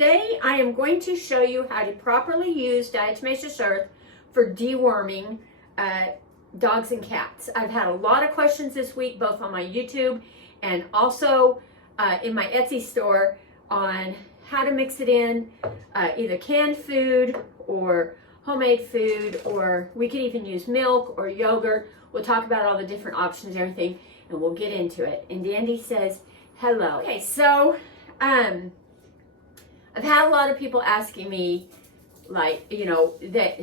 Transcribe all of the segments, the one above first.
today I am going to show you how to properly use diatomaceous earth for deworming dogs and cats. I've had a lot of questions this week, both on my YouTube and also in my Etsy store, on how to mix it in either canned food or homemade food, or we could even use milk or yogurt. We'll talk about all the different options and everything, and we'll get into it. And Dandy says hello. Okay, so I've had a lot of people asking me, like, you know, that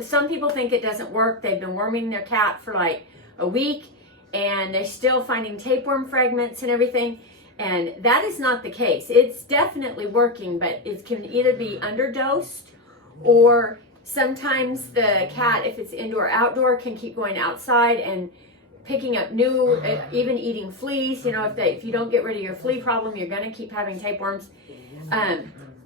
some people think it doesn't work. They've been worming their cat for like a week and they're still finding tapeworm fragments and everything. And that is not the case. It's definitely working, but it can either be underdosed, or sometimes the cat, if it's indoor outdoor, can keep going outside and picking up new, even eating fleas. You know, if you don't get rid of your flea problem, you're going to keep having tapeworms.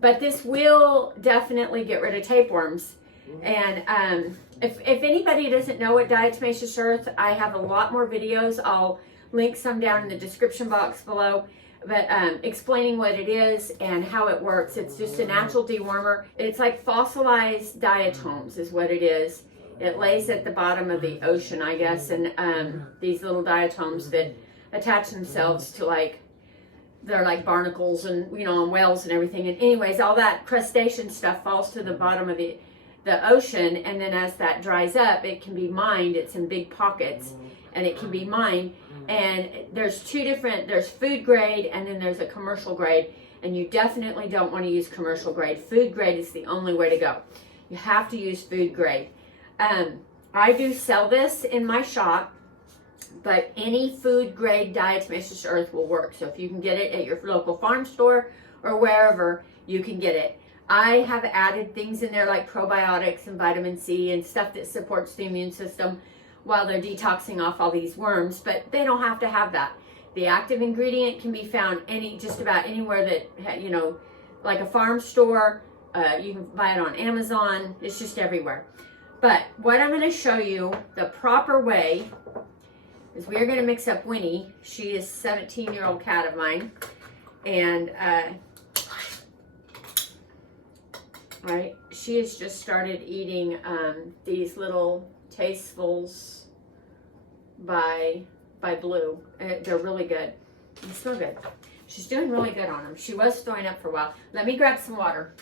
But this will definitely get rid of tapeworms. And if anybody doesn't know what diatomaceous earth, I have a lot more videos. I'll link some down in the description box below, but explaining what it is and how it works. It's just a natural dewormer. It's like fossilized diatoms is what it is. It lays at the bottom of the ocean, I guess, and these little diatoms that attach themselves to, like, they're like barnacles and, you know, on whales and everything. And anyways, all that crustacean stuff falls to the bottom of the ocean, and then as that dries up, it can be mined. It's in big pockets, and it can be mined. And there's two different, there's food grade and then there's a commercial grade, and you definitely don't want to use commercial grade. Food grade is the only way to go. You have to use food grade. I do sell this in my shop, but any food grade diatomaceous earth will work. So if you can get it at your local farm store or wherever, you can get it. I have added things in there like probiotics and vitamin C and stuff that supports the immune system while they're detoxing off all these worms, but they don't have to have that. The active ingredient can be found just about anywhere that, you know, like a farm store. You can buy it on Amazon. It's just everywhere. But what I'm going to show you the proper way is we are going to mix up Winnie. She is a 17-year-old cat of mine, and right, she has just started eating these little tastefuls by Blue. They're really good. They smell good. She's doing really good on them. She was throwing up for a while. Let me grab some water.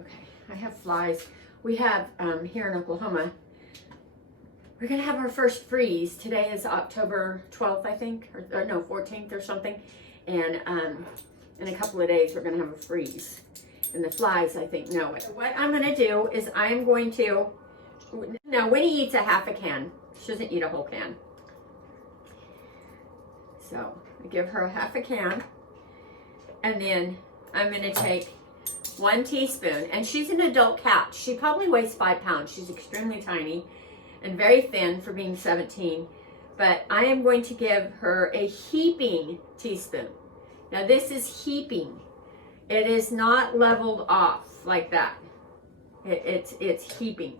Okay, I have flies. We have here in Oklahoma, we're gonna have our first freeze. Today is October 12th, I think, or no, 14th or something. And in a couple of days, we're gonna have a freeze. And the flies, I think, know it. So what I'm gonna do is I'm going to, now Winnie eats a half a can. She doesn't eat a whole can. So I give her a half a can, and then I'm gonna take 1 teaspoon, and she's an adult cat. She probably weighs 5 pounds. She's extremely tiny and very thin for being 17, but I am going to give her a heaping teaspoon. Now this is heaping. It is not leveled off like that. It's heaping.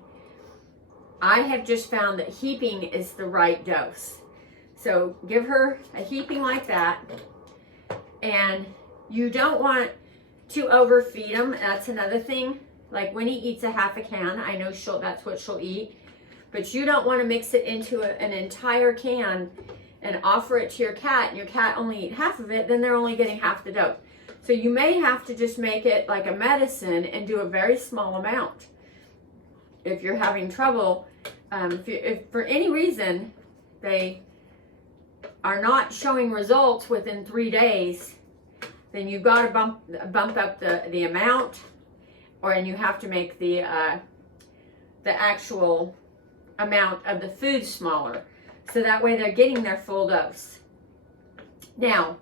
I have just found that heaping is the right dose. So give her a heaping like that, and you don't want to overfeed them. That's another thing. Like Winnie eats a half a can. I know that's what she'll eat, but you don't want to mix it into an entire can and offer it to your cat, and your cat only eat half of it. Then they're only getting half the dose. So you may have to just make it like a medicine and do a very small amount. If you're having trouble, if for any reason they are not showing results within 3 days, then you've got to bump up the amount, and you have to make the actual amount of the food smaller, so that way they're getting their full dose. Now,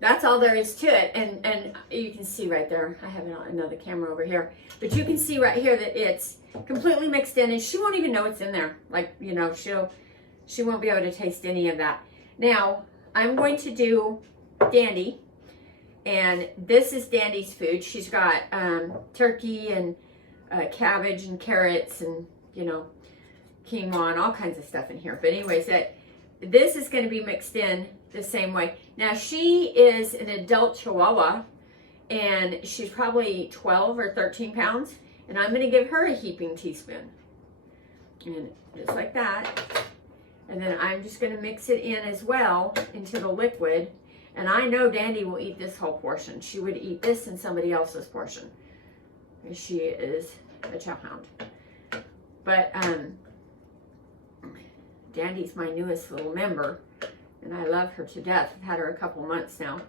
that's all there is to it, and you can see right there, I have another camera over here, but you can see right here that it's completely mixed in, and she won't even know it's in there. Like, you know, she won't be able to taste any of that. Now, I'm going to do Dandy, and this is Dandy's food. She's got turkey and cabbage and carrots and, you know, quinoa and all kinds of stuff in here. But anyways, this is going to be mixed in the same way. Now, she is an adult Chihuahua, and she's probably 12 or 13 pounds, and I'm gonna give her a heaping teaspoon. And just like that. And then I'm just gonna mix it in as well into the liquid. And I know Dandy will eat this whole portion. She would eat this and somebody else's portion. She is a chow hound. But Dandy's my newest little member, and I love her to death. I've had her a couple months now.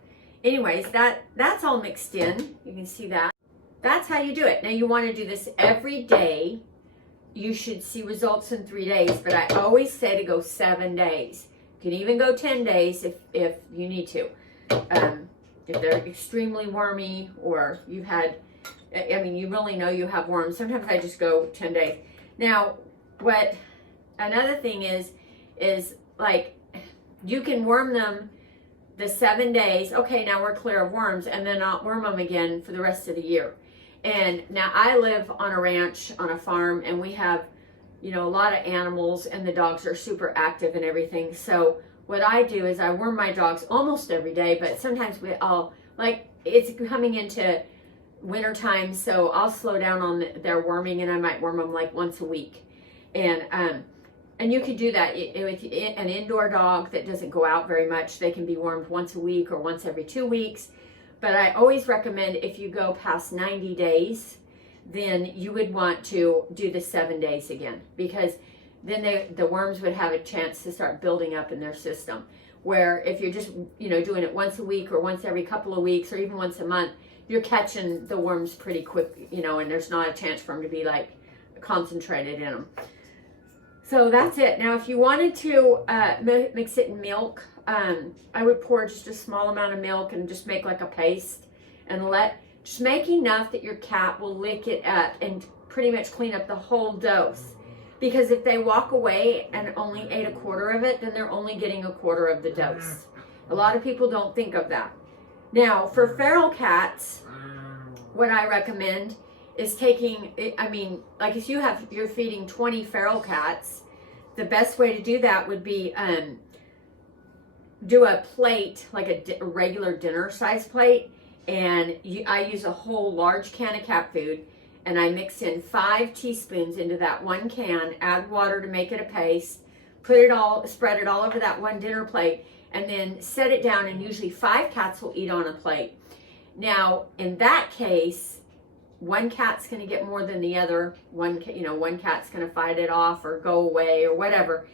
Anyways, that's all mixed in. You can see that. That's how you do it. Now you want to do this every day. You should see results in 3 days, but I always say to go 7 days. You can even go 10 days if you need to. If they're extremely wormy, or you've had, I mean, you really know you have worms. Sometimes I just go 10 days. Now, another thing is like, you can worm them the 7 days. Okay, now we're clear of worms, and then not worm them again for the rest of the year. And now I live on a ranch, on a farm, and we have, you know, a lot of animals, and the dogs are super active and everything. So what I do is I worm my dogs almost every day, but sometimes like, it's coming into winter time, so I'll slow down on their worming, and I might worm them like once a week. And you could do that with an indoor dog that doesn't go out very much. They can be wormed once a week or once every 2 weeks. But I always recommend, if you go past 90 days, then you would want to do the 7 days again, because then the worms would have a chance to start building up in their system. Where if you're just, you know, doing it once a week or once every couple of weeks or even once a month, you're catching the worms pretty quick, you know, and there's not a chance for them to be like concentrated in them. So that's it. Now, if you wanted to mix it in milk, I would pour just a small amount of milk and just make like a paste, and just make enough that your cat will lick it up and pretty much clean up the whole dose. Because if they walk away and only ate a quarter of it, then they're only getting a quarter of the dose. A lot of people don't think of that. Now, for feral cats, what I recommend is taking, I mean, like if you're feeding 20 feral cats, the best way to do that would be do a plate, like a regular dinner size plate, and I use a whole large can of cat food, and I mix in 5 teaspoons into that one can, add water to make it a paste, spread it all over that one dinner plate, and then set it down, and usually 5 cats will eat on a plate. Now, in that case, one cat's going to get more than the other. One cat's going to fight it off or go away or whatever.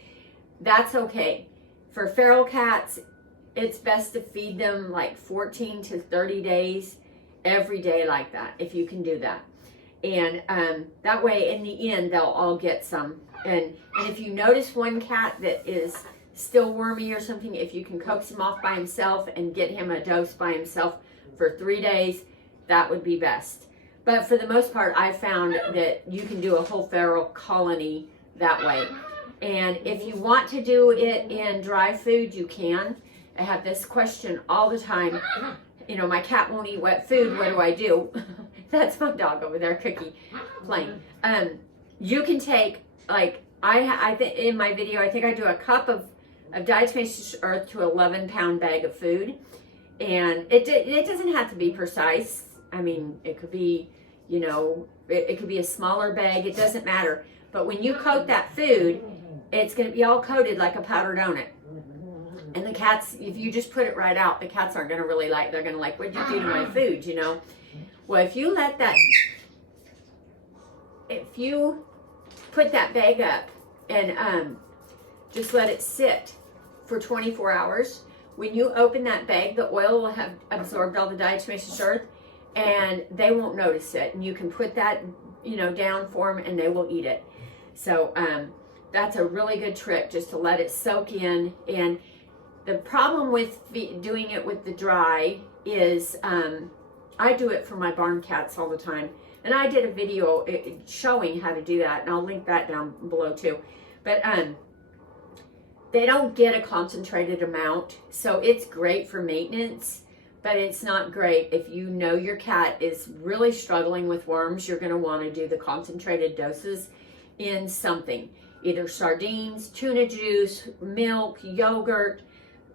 That's okay. For feral cats, it's best to feed them like 14 to 30 days every day like that, if you can do that. And that way, in the end, they'll all get some. And if you notice one cat that is still wormy or something, if you can coax him off by himself and get him a dose by himself for 3 days, that would be best. But for the most part, I found that you can do a whole feral colony that way. And if you want to do it in dry food, you can. I have this question all the time. You know, my cat won't eat wet food. What do I do? That's my dog over there, Cookie, playing. You can take, like, I think in my video, I think I do a cup of diatomaceous earth to 11-pound bag of food. And it doesn't have to be precise. I mean, it could be, you know, it could be a smaller bag. It doesn't matter. But when you coat that food, it's going to be all coated like a powdered donut. And the cats, if you just put it right out, the cats aren't going to really like, they're going to like, what'd you do to my food, you know? Well, if you put that bag up and just let it sit for 24 hours, when you open that bag, the oil will have absorbed all the diatomaceous earth, and they won't notice it. And you can put that, you know, down for them, and they will eat it. So that's a really good trick, just to let it soak in. And the problem with doing it with the dry is I do it for my barn cats all the time. And I did a video showing how to do that, and I'll link that down below too. But they don't get a concentrated amount, so it's great for maintenance, but it's not great if you know your cat is really struggling with worms. You're going to want to do the concentrated doses in something, either sardines, tuna juice, milk, yogurt,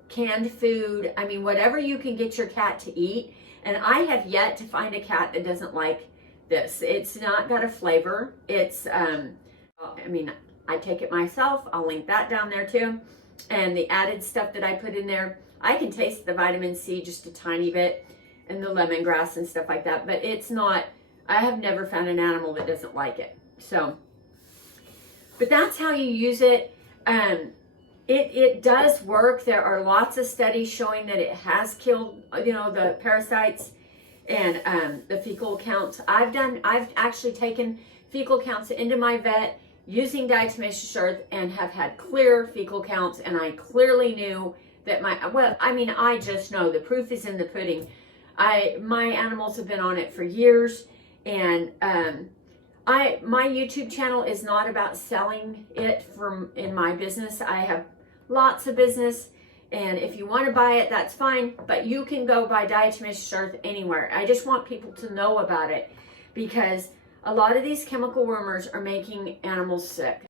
canned food. I mean, whatever you can get your cat to eat. And I have yet to find a cat that doesn't like this. It's not got a flavor. It's, I mean, I take it myself. I'll link that down there too. And the added stuff that I put in there, I can taste the vitamin C just a tiny bit and the lemongrass and stuff like that. But it's not, I have never found an animal that doesn't like it. So, but that's how you use it. It does work. There are lots of studies showing that it has killed, the parasites and the fecal counts. I've actually taken fecal counts into my vet using diatomaceous earth and have had clear fecal counts, and I clearly knew that I just know the proof is in the pudding. My animals have been on it for years, and my YouTube channel is not about selling it in my business. I have lots of business, and if you want to buy it, that's fine, but you can go buy diatomaceous earth anywhere. I just want people to know about it, because a lot of these chemical wormers are making animals sick.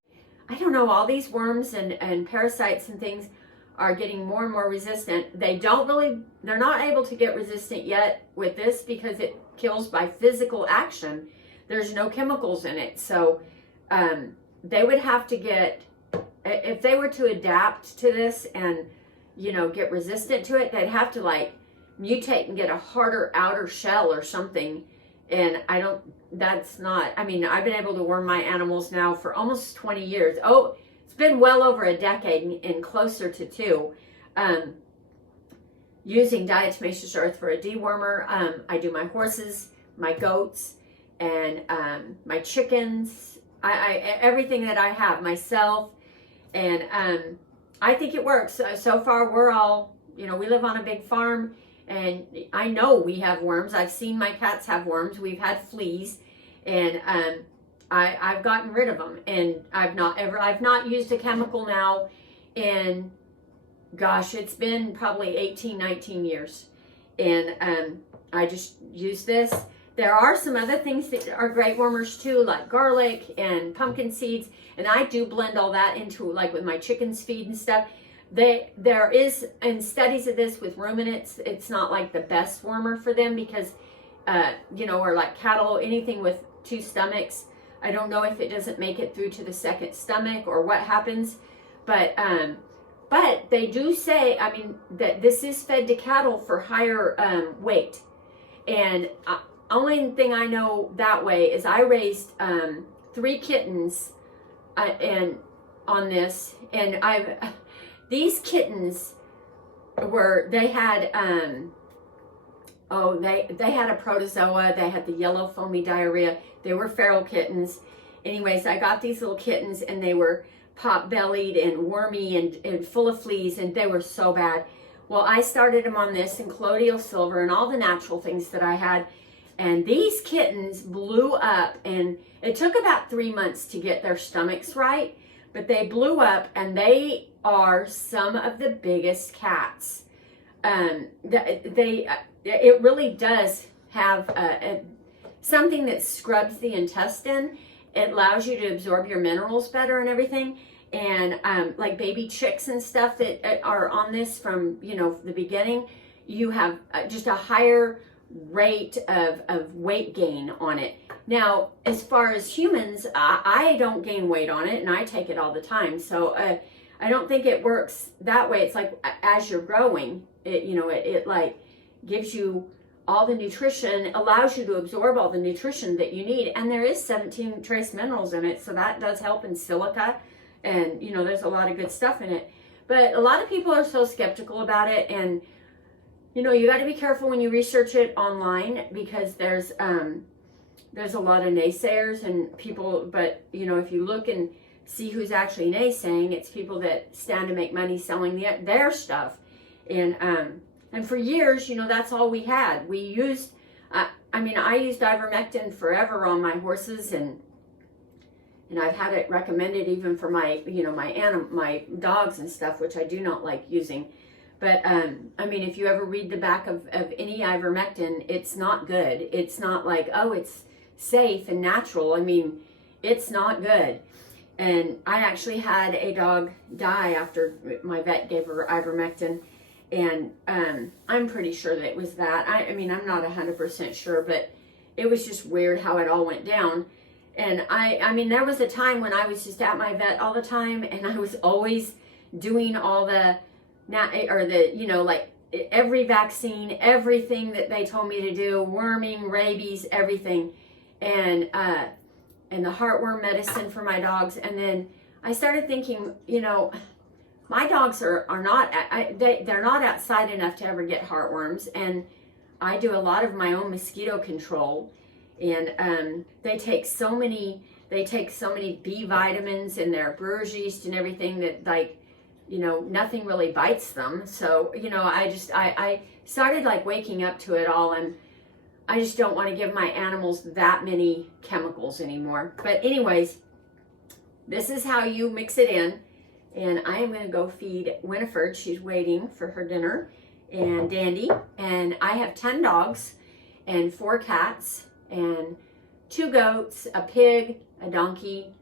I don't know, all these worms and parasites and things are getting more and more resistant. They're not able to get resistant yet with this because it kills by physical action. There's no chemicals in it. So they would have to get, if they were to adapt to this and, get resistant to it, they'd have to mutate and get a harder outer shell or something. And I've been able to worm my animals now for almost 20 years. Oh, it's been well over a decade and closer to 2. Using diatomaceous earth for a dewormer. I do my horses, my goats, and my chickens, everything that I have myself. And I think it works. So far, we're all, we live on a big farm, and I know we have worms. I've seen my cats have worms. We've had fleas, and I've gotten rid of them. And I've not used a chemical now in, gosh, it's been probably 18, 19 years. And I just use this. There are some other things that are great wormers too, like garlic and pumpkin seeds. And I do blend all that into, with my chickens' feed and stuff. There is, in studies of this with ruminants, it's not like the best wormer for them because, or like cattle, anything with 2 stomachs. I don't know if it doesn't make it through to the second stomach or what happens. But they do say, that this is fed to cattle for higher weight. And only thing I know that way is I raised 3 kittens and on this, and these kittens they had a protozoa. They had the yellow foamy diarrhea. They were feral kittens. Anyways, I got these little kittens, and they were pot-bellied and wormy and full of fleas, and they were so bad. Well, I started them on this and colloidal silver and all the natural things that I had. And these kittens blew up, and it took about 3 months to get their stomachs right, but they blew up, and they are some of the biggest cats. It really does have something that scrubs the intestine. It allows you to absorb your minerals better and everything. And like baby chicks and stuff that are on this from, the beginning, you have just a higher rate of weight gain on it. Now, as far as humans, I don't gain weight on it, and I take it all the time. So I don't think it works that way. It's like as you're growing, it gives you all the nutrition, allows you to absorb all the nutrition that you need. And there is 17 trace minerals in it, so that does help, in silica. And, there's a lot of good stuff in it. But a lot of people are so skeptical about it, and you got to be careful when you research it online, because there's a lot of naysayers and people, but if you look and see who's actually naysaying, it's people that stand to make money selling their stuff. And for years, that's all we had. We used, I used ivermectin forever on my horses, and I've had it recommended even for my, my dogs and stuff, which I do not like using. But, if you ever read the back of any ivermectin, it's not good. It's not like, oh, it's safe and natural. It's not good. And I actually had a dog die after my vet gave her ivermectin. And I'm pretty sure that it was that. I mean, I'm not 100% sure, but it was just weird how it all went down. And I mean, there was a time when I was just at my vet all the time, and I was always doing all the, you know, like every vaccine, everything that they told me to do, worming, rabies, everything, and the heartworm medicine for my dogs. And then I started thinking, you know, my dogs are not, they're not outside enough to ever get heartworms, and I do a lot of my own mosquito control, and they take so many B vitamins in their brewer's yeast and everything that, like, you know, nothing really bites them. So, you know, I started like waking up to it all, and I just don't want to give my animals that many chemicals anymore. But anyways, this is how you mix it in. And I am going to go feed Winifred. She's waiting for her dinner. And Dandy. And I have 10 dogs and 4 cats and 2 goats, a pig, a donkey,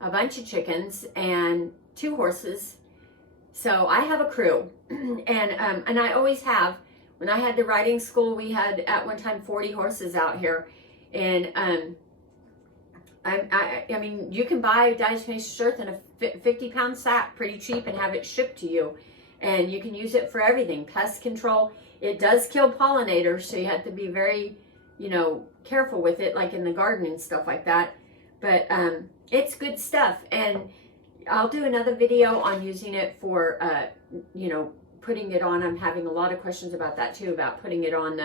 a bunch of chickens, and 2 horses. So I have a crew. And I always have. When I had the riding school, we had at one time 40 horses out here. And I mean, you can buy Diatomaceous earth in a 50-pound sack pretty cheap and have it shipped to you. And you can use it for everything. Pest control. It does kill pollinators, so you have to be very, you know, careful with it, like in the garden and stuff like that. But it's good stuff. And I'll do another video on using it for, you know, putting it on. I'm having a lot of questions about that too, about putting it on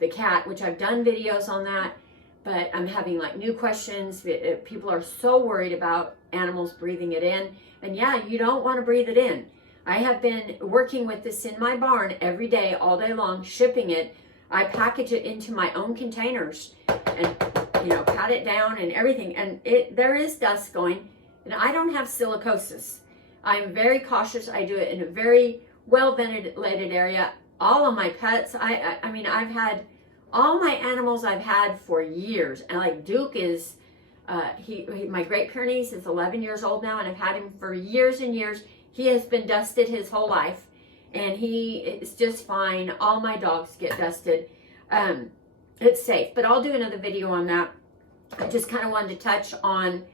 the cat, which I've done videos on that. But I'm having like new questions. People are so worried about animals breathing it in. And yeah, you don't want to breathe it in. I have been working with this in my barn every day, all day long, shipping it. I package it into my own containers and, you know, pat it down and everything. And there is dust going. And I don't have silicosis. I'm very cautious. I do it in a very well ventilated area. All of my pets, I mean, I've had all my animals I've had for years. And like Duke is, my Great Pyrenees is 11 years old now, and I've had him for years and years. He has been dusted his whole life, and he is just fine. All my dogs get dusted. It's safe, but I'll do another video on that. I just kind of wanted to touch on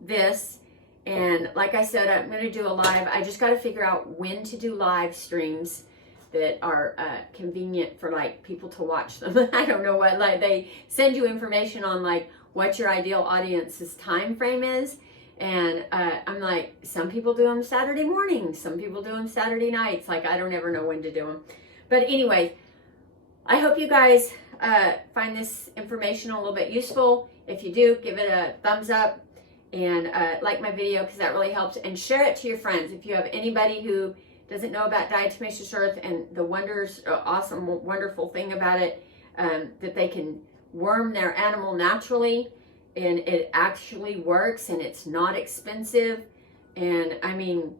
this. And like I said, I'm going to do a live. I just got to figure out when to do live streams that are convenient for like people to watch them. I don't know what, like they send you information on like what your ideal audience's time frame is. And I'm like, some people do them Saturday mornings, some people do them Saturday nights. Like, I don't ever know when to do them. But anyway, I hope you guys find this information a little bit useful. If you do, give it a thumbs up and like my video, because that really helps. And share it to your friends. If you have anybody who doesn't know about Diatomaceous earth and the awesome, wonderful thing about it, that they can worm their animal naturally, and it actually works, and it's not expensive. And I mean,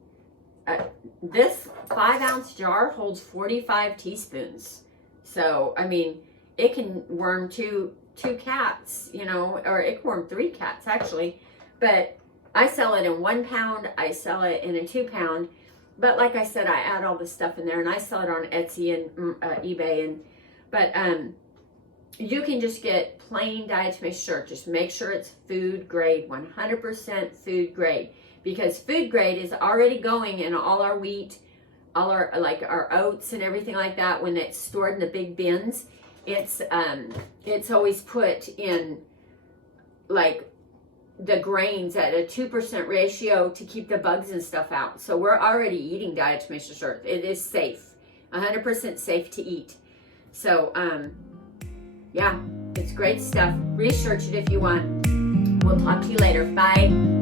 this 5-ounce jar holds 45 teaspoons. So, I mean, it can worm two cats, you know, or it can worm 3 cats actually. But I sell it in 1 pound. I sell it in a 2 pound. But like I said, I add all this stuff in there, and I sell it on Etsy and eBay. But you can just get plain Diatomaceous earth. Just make sure it's food grade, 100% food grade, because food grade is already going in all our wheat, all our like our oats and everything like that. When it's stored in the big bins, it's always put in like the grains at a 2% ratio to keep the bugs and stuff out. So we're already eating Diatomaceous earth. It is safe, 100% safe to eat. So yeah, it's great stuff. Research it if you want. We'll talk to you later. Bye.